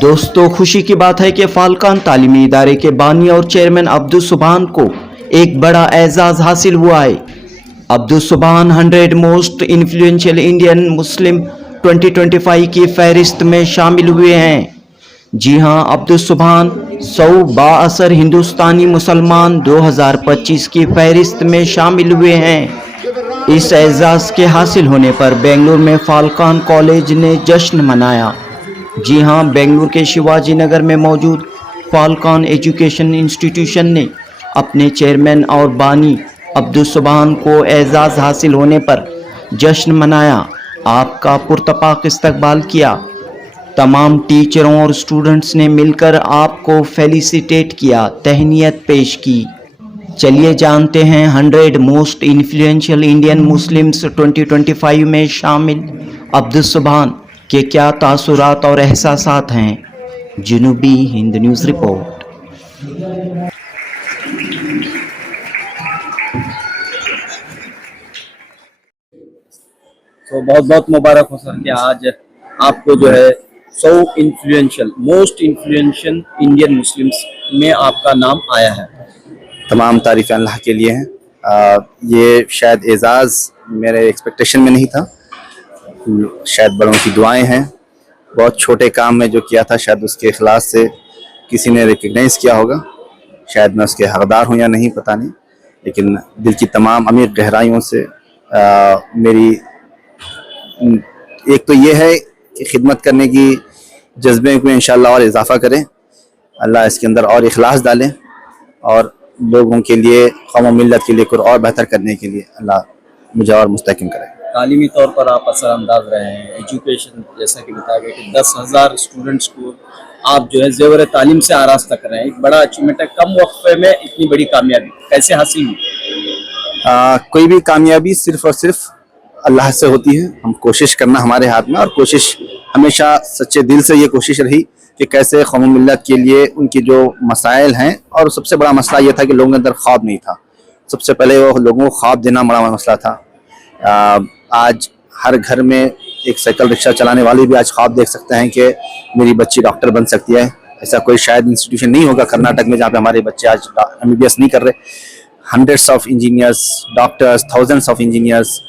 दोस्तों, खुशी की बात है कि फाल्कन तालीमी इदारे के बानी और चेयरमैन अब्दुल सुबहान को एक बड़ा एजाज़ हासिल हुआ है। अब्दुल सुबहान 100 मोस्ट इन्फ्लुएंशियल इंडियन मुस्लिम 2025 की फहरिस्त में शामिल हुए हैं। जी हां, अब्दुल सुबहान 100 बाअसर हिंदुस्तानी मुसलमान 2025 की फहरिस्त में शामिल हुए हैं। इस एजाज़ के हासिल होने पर बेंगलुरु में फाल्कन कॉलेज ने जश्न मनाया। जी हां, बेंगलुरु के शिवाजी नगर में मौजूद फाल्कन एजुकेशन इंस्टीट्यूशन ने अपने चेयरमैन और बानी अब्दुल सुबहान को एजाज़ हासिल होने पर जश्न मनाया। आपका पुरतपाक इस्तकबाल किया। तमाम टीचरों और स्टूडेंट्स ने मिलकर आपको फेलिसिटेट किया, तहनीत पेश की। चलिए जानते हैं 100 मोस्ट इन्फ्लुएंशियल इंडियन मुस्लिम्स 2025 में शामिल अब्दुल सुबहान के क्या तासुरात और एहसासात हैं। जनूबी हिंद न्यूज़ रिपोर्ट। तो बहुत बहुत मुबारक हो सर कि आज आपको जो है 100 मोस्ट इन्फ्लुएंशियल इंडियन मुस्लिम्स में आपका नाम आया है। तमाम तारीफ़ें अल्लाह के लिए हैं। ये शायद एजाज़ मेरे एक्सपेक्टेशन में नहीं था, शायद बड़ों की दुआएं हैं। बहुत छोटे काम में जो किया था शायद उसके इखलास से किसी ने रिकग्नाइज़ किया होगा। शायद मैं उसके हकदार हूँ या नहीं, पता नहीं, लेकिन दिल की तमाम अमीर गहराइयों से मेरी एक तो ये है कि खिदमत करने की जज्बे में इंशाअल्लाह और इजाफ़ा करें, अल्लाह इसके अंदर और इखलास डालें और लोगों के लिए, कौम मिल्लत के लिए कुछ और बेहतर करने के लिए अल्लाह मुझे और मुस्तकिम करे। तालीमी तौर पर आप असरअंदाज रहे हैं। एजुकेशन जैसा कि बताया गया कि 10,000 स्टूडेंट्स को आप जो है ज़ेवर तालीम से आरास्ता कर रहे हैं, एक बड़ा अचीवमेंट है। कम वक्फे में इतनी बड़ी कामयाबी कैसे हासिल हुई? कोई भी कामयाबी सिर्फ और सिर्फ अल्लाह से होती है। हम कोशिश करना हमारे हाथ में, और कोशिश हमेशा सच्चे दिल से ये कोशिश रही कि कैसे कौम मिल्लत के लिए उनकी जो मसाइल हैं, और सबसे बड़ा मसला ये था कि लोगों के अंदर ख्वाब नहीं था। सबसे पहले वो लोगों को ख्वाब देना बड़ा मसला था। आज हर घर में एक साइकिल रिक्शा चलाने वाले भी आज ख्वाब देख सकते हैं कि मेरी बच्ची डॉक्टर बन सकती है। ऐसा कोई शायद इंस्टीट्यूशन नहीं होगा कर्नाटक में जहाँ पे हमारे बच्चे आज MBBS नहीं कर रहे। Hundreds of engineers, doctors, thousands of engineers,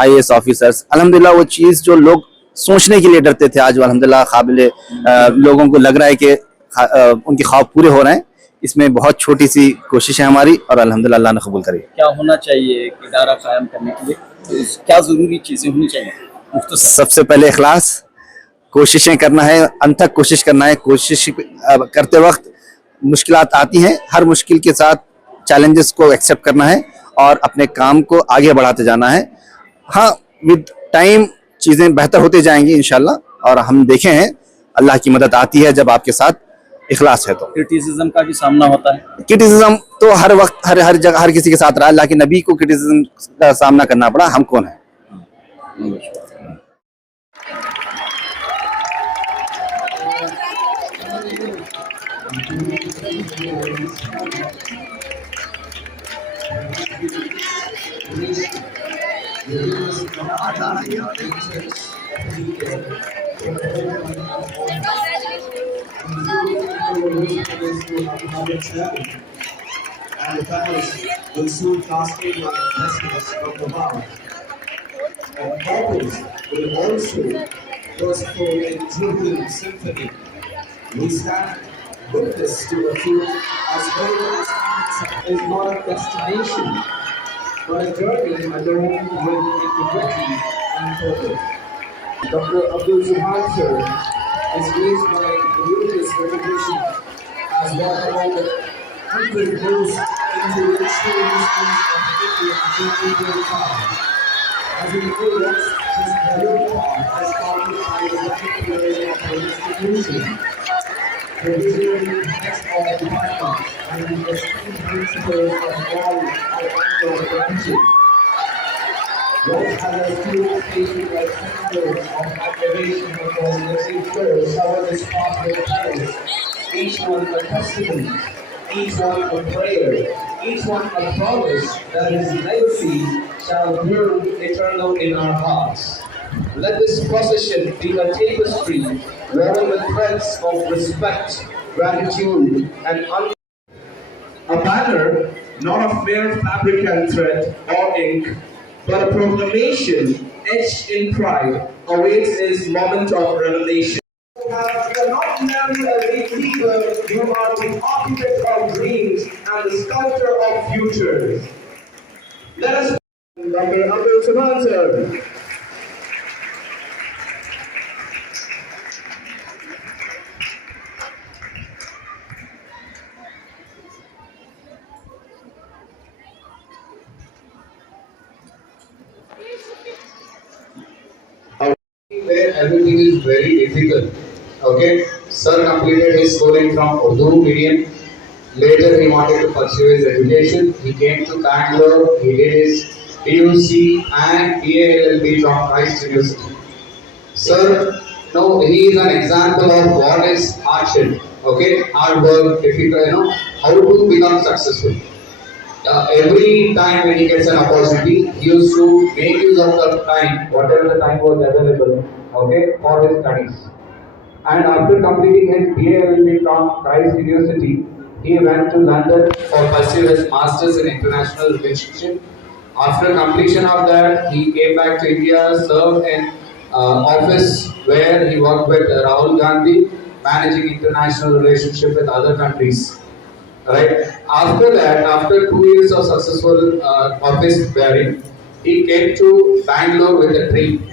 IAS officers, अल्हम्दुलिल्लाह वो चीज़ जो लोग सोचने के लिए डरते थे आज वो अल्हम्दुलिल्लाह काबिल लोगों को लग रहा है कि उनके ख्वाब पूरे हो रहे हैं। इसमें बहुत छोटी सी कोशिश है हमारी, और अल्हम्दुलिल्लाह अल्लाह ने कबूल करी। क्या होना चाहिए एक इदारा कायम करने के लिए? क्या ज़रूरी चीज़ें होनी चाहिए? सबसे पहले इखलास, कोशिशें करना है, अंत तक कोशिश करना है। कोशिश करते वक्त मुश्किलात आती हैं, हर मुश्किल के साथ चैलेंजेस को एक्सेप्ट करना है और अपने काम को आगे बढ़ाते जाना है। हाँ, विद टाइम चीज़ें बेहतर होते जाएंगी इंशाल्लाह, और हम देखे हैं अल्लाह की मदद आती है जब आपके साथ इखलास है। तो क्रिटिसिज्म का भी सामना होता है? क्रिटिसिज्म तो हर वक्त हर जगह हर किसी के साथ रहा है। अल्लाह के नबी को क्रिटिसिज्म का सामना करना पड़ा, हम कौन है? And the families will soon cascade your blessings from the mouth. And couples will also burst forth in jubilant symphony. We stand witness to a truth as well as is not a destination, but a journey adorned with integrity and purpose. Dr. Abdul Suhan sir is raised by religious recognition as one among the 100 most influential Muslims of India in 2025. As we progress, his career path has started by the rapid growth of our institution. The visionary heads of the department and the esteemed principles of all are under attention. What has a few stations like centers of observation across the 6 floors shower this path with petals, each one a testimony, each one a prayer, each one a promise that his legacy shall burn eternal in our hearts. Let this procession be a tapestry woven with threads of respect, gratitude, and a banner, not of mere fabric and thread or ink, but a proclamation etched in pride, awaits his moment of revelation. You are not merely a late leader, you are the architect of dreams and the sculptor of futures. Let us Dr. Abdul Subhan sir. Where everything is very difficult. Okay, sir completed his schooling from Urdu medium. Later, he wanted to pursue his education. He came to Bangalore. He did his PUC and BALLB from Christ University. Sir, no, he is an example of what is hardship. Okay, hard work, difficult. How to become successful. Every time when he gets an opportunity, he used to make use of the time, whatever the time was available, okay, for his studies. And after completing his BA from Christ University, he went to London for pursue his masters in international relationship. After completion of that, he came back to India, served in office where he worked with Rahul Gandhi, managing international relationship with other countries. Right. After that, after 2 years of successful office bearing, he came to Bangalore with a dream.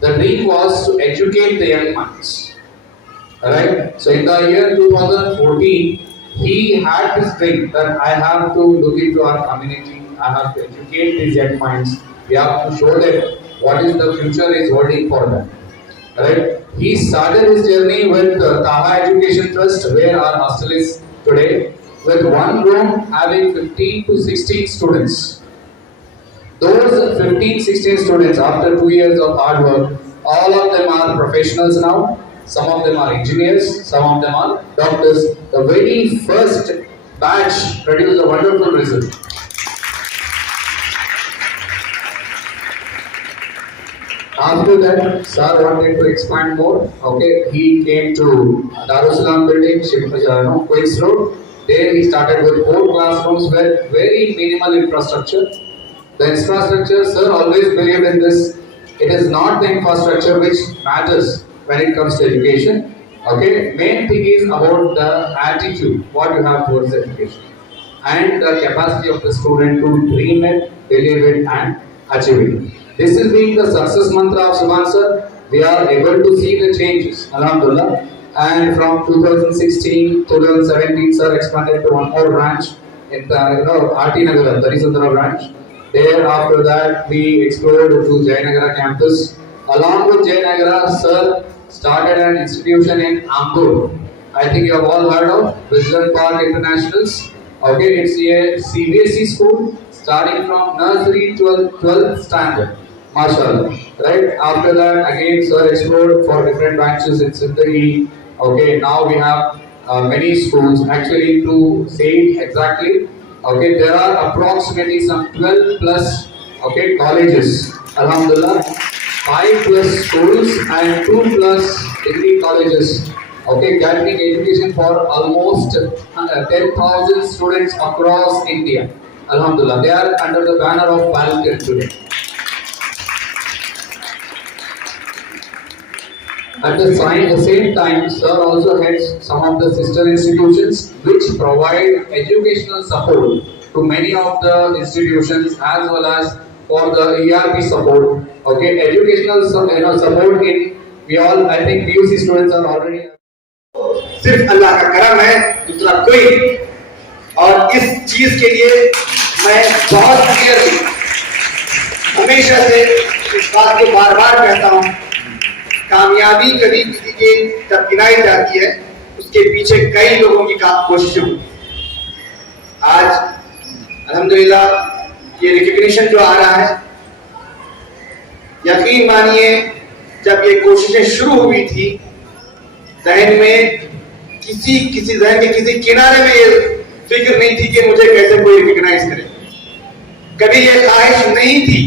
The dream was to educate the young minds. Right. So in the year 2014, he had this dream that I have to look into our community. I have to educate these young minds. We have to show them what is the future is holding for them. Right. He started his journey with Taha Education Trust, where our hostel is today, with one room having 15 to 16 students. Those 15-16 students, after 2 years of hard work, all of them are professionals now. Some of them are engineers, some of them are doctors. The very first batch produced a wonderful result. After that, sir wanted to expand more. Okay, he came to Darussalam building, Queens Road. There he started with 4 classrooms with very minimal infrastructure. The infrastructure, sir always believed in this. It is not the infrastructure which matters when it comes to education. Okay, main thing is about the attitude, what you have towards education, and the capacity of the student to dream it, believe it, and achieve it. This is being the success mantra of Subhan sir. We are able to see the changes, Alhamdulillah. And from 2016 to 2017, sir expanded to one more branch in the RT Nagar, Darisundara branch. There, after that, we explored to Jayanagara campus. Along with Jayanagara, sir started an institution in Ambur. I think you have all heard of Wisdom Park Internationals. Okay, it's a CBSE school starting from nursery to 12th standard. MashaAllah. Right? After that, again, sir explored for different branches in Sindagi. Okay, now we have many schools. Actually, to say it exactly, okay, there are approximately some 12 plus colleges. Alhamdulillah, 5 plus schools and 2 plus degree colleges. Okay, getting education for almost 10,000 students across India. Alhamdulillah, they are under the banner of Falcon today. At the same time, sir also heads some of the sister institutions which provide educational support to many of the institutions as well as for the ERP support. Okay, educational support in I think PUC students are already. सिर्फ अल्लाह का करम है, दूसरा कोई नहीं। और इस चीज के लिए मैं बहुत क्लियर हूँ, हमेशा से इस बात को बार बार कहता हूँ, कामयाबी कभी किसी की जब गिनाई जाती है उसके पीछे कई लोगों की कोशिशें होती हैं। आज अल्हम्दुलिल्लाह ये रिकग्निशन जो आ रहा है, यकीन मानिए जब ये कोशिशें शुरू हुई थी, जहन में किसी जहन के किसी किनारे में ये फिक्र नहीं थी कि मुझे कैसे कोई रिकग्नाइज करे। कभी ये ख्वाहिश नहीं थी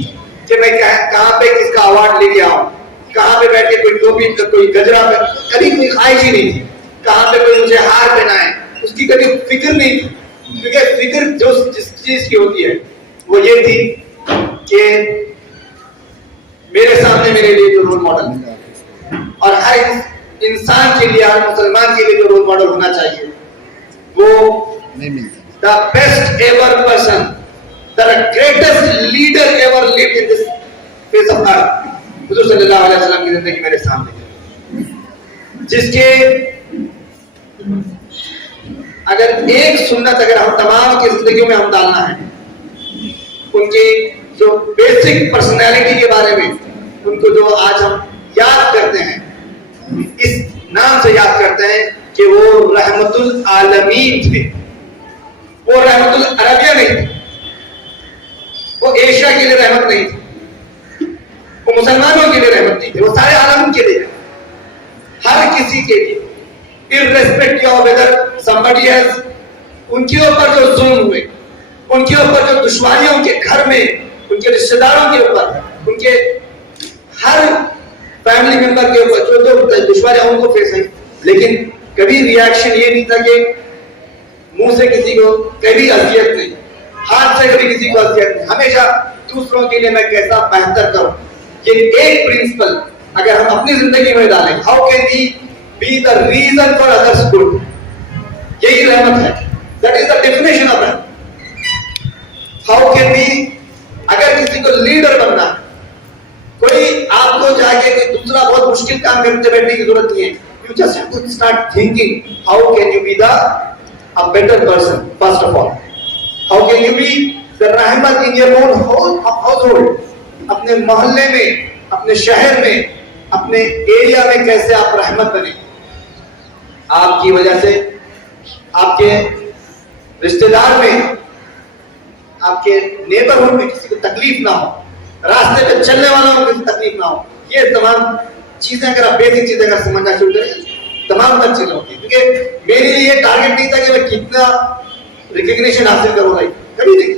कि मैं कहां पे किसका अवार्ड लेके आऊं। कहाँ पे बैठ के कोई टोपी, कोई गजरा, कभी कोई ख्वाहिश ही नहीं थी। कहाँ पे कोई मुझे हार पहनाए, उसकी कभी फिक्र नहीं थी। क्योंकि फिक्र जो जिस चीज की होती है वो ये थी कि मेरे सामने मेरे लिए जो रोल मॉडल है, और हर इंसान के लिए, हर मुसलमान के लिए जो रोल मॉडल होना चाहिए वो the best ever person, the greatest leader ever lived in this face of earth, हुजूर सल्लल्लाहु अलैहि वसल्लम की जिंदगी मेरे सामने, जिसके अगर एक सुन्नत अगर हम तमाम की जिंदगियों में हम डालना है, उनकी जो बेसिक पर्सनैलिटी के बारे में, उनको जो आज हम याद करते हैं, इस नाम से याद करते हैं कि वो रहमतुल आलमीन थे। वो रहमतुल अरबिया नहीं थे, वो एशिया के लिए रहमत नहीं थी, वो मुसलमानों के लिए रहमत नहीं थे, वो सारे आलम के लिए, हर किसी के लिए, irrespective of whether somebody else, उनके ऊपर जो जुल्म हुए, उनके ऊपर जो दुश्वारियां उनके घर में, उनके रिश्तेदारों के ऊपर, उनके हर फैमिली मेंबर के ऊपर जो जो दुश्वारियां उनको फेस हुई, लेकिन कभी रिएक्शन ये नहीं था कि मुंह से किसी को कभी अजियत नहीं, हाथ से कभी किसी को अजियत नहीं, हमेशा दूसरों के लिए मैं कैसा बेहतर करूं, ये एक प्रिंसिपल अगर हम अपनी जिंदगी में डालें, how can we be the reason for others good, यही रहमत है, that is the definition of रहमत। हाउ कैन वी, अगर किसी को लीडर बनना, कोई आपको जाके कोई दूसरा बहुत मुश्किल काम करते बैठने की जरूरत नहीं है, you just have to start thinking how can you be a better person first of all, how can you be the rahmat in your own household, अपने मोहल्ले में, अपने शहर में, अपने एरिया में कैसे आप रहमत बने, आपकी वजह से आपके रिश्तेदार में, आपके नेबरहुड में किसी को तकलीफ ना हो, रास्ते पे चलने वालों को किसी तकलीफ ना हो, ये तमाम चीजें अगर आप बेसिक चीजें अगर समझना शुरू करें, तमाम तक चीजें होती है। क्योंकि मेरे लिए ये टारगेट नहीं था कि मैं कितना रिकग्निशन हासिल करूंगा, कभी नहीं।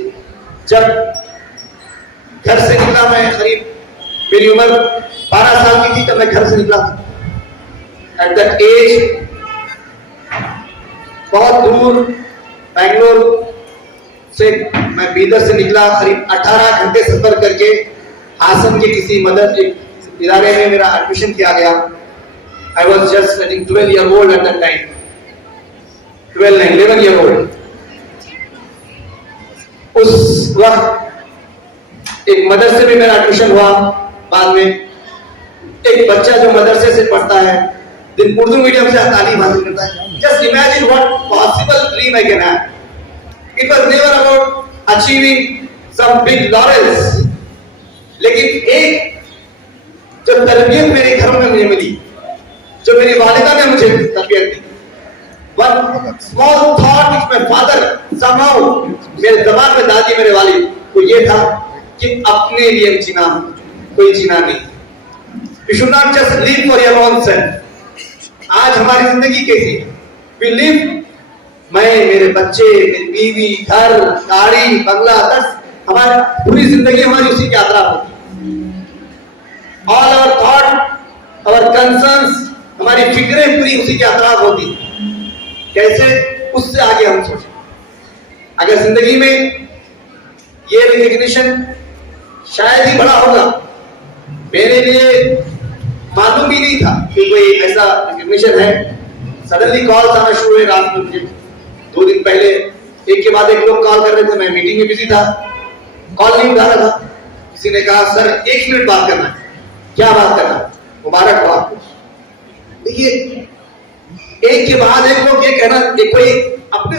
जब घर से निकला, मैं करीब मेरी उम्र 12 साल की थी तब मैं घर से निकला था। एट दैट एज बहुत दूर बैंगलोर से मैं बीदर से निकला, करीब 18 घंटे सफर करके हासन के किसी मदद इदारे में मेरा एडमिशन किया गया। I was just I think 12 year old at that time, 11 year old। उस वक्त एक मदरसे में मेरा एडमिशन हुआ। बाद में एक बच्चा जो मदरसे से पढ़ता है, दिन उर्दू मीडियम से तालीम हासिल करता है, just imagine what possible dream I can have. It was never about achieving some big laurels, लेकिन एक जो तरबियत मेरे घर में मुझे मिली, जो मेरी वालिदा ने मुझे तरबियत दी, one small thought which my father somehow, मेरे दिमाग में दादी मेरे वालिद को ये था कि अपने लिए जीना, कोई जीना नहीं, you should not just live for your own self। आज हमारी जिंदगी कैसी है, we live, मैं, मेरे बच्चे, मेरी बीवी, घर, गाड़ी, बंगला, हमारी पूरी जिंदगी हमारी उसी की यात्रा होती है। All our thought, our concerns, हमारी फिक्रें पूरी उसी की यात्रा होती है। कैसे उससे आगे हम सोचें। अगर जिंदगी में ये रिकग्निशन शायद ही बड़ा होगा, मेरे लिए मालूम ही नहीं था कि कोई ऐसा रिकग्निशन है। सडनली कॉल आना शुरू हुए रात में, मुझे 2 दिन पहले एक के बाद एक लोग कॉल कर रहे थे, मैं मीटिंग में बिजी था, कॉल नहीं उठा रहा था। किसी ने कहा सर 1 मिनट बात करना है। क्या बात करना? मुबारक हो आपको। देखिए, एक के बाद एक लोग ये कहना, कोई अपने